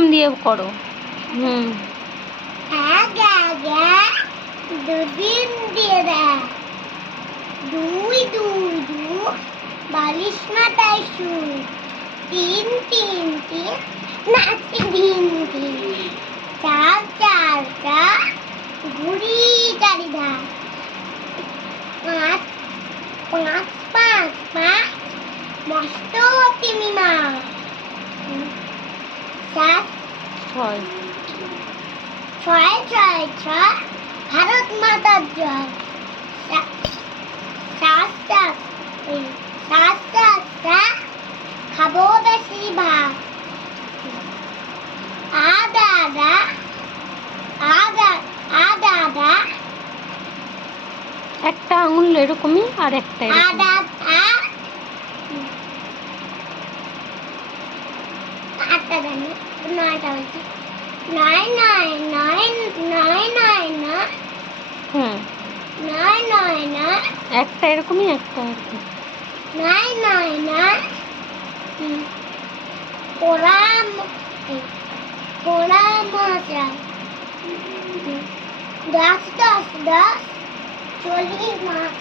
প্রথম দিয়ে করো। হুম। দুদিন দিয়ে দেয়। দুই দুই দু বালিশ মাথায় শুই। তিন তিন তিন নাচি দিন দিন চার চার চার ঘুরি পাঁচ পাঁচ পাঁচ পাঁচ মস্ত তিমি সাত ছয়। ছয় ছয় ছয়। ভারত মাতার জয়। সাত সাত সাত সাত সাত খাব বেশি ভাত। একটা আঙুল এরকমই আর একটা আ আটটা জানি নয়টা বলছি নয় নয় নয় নয় নয় নয় হুম নয় নয় নয় একটা এরকমই, একটা এরকম নয় নয় হুম। পোড়া পোড়া হুম। দশ দশ দশ চল্লিশ মাস।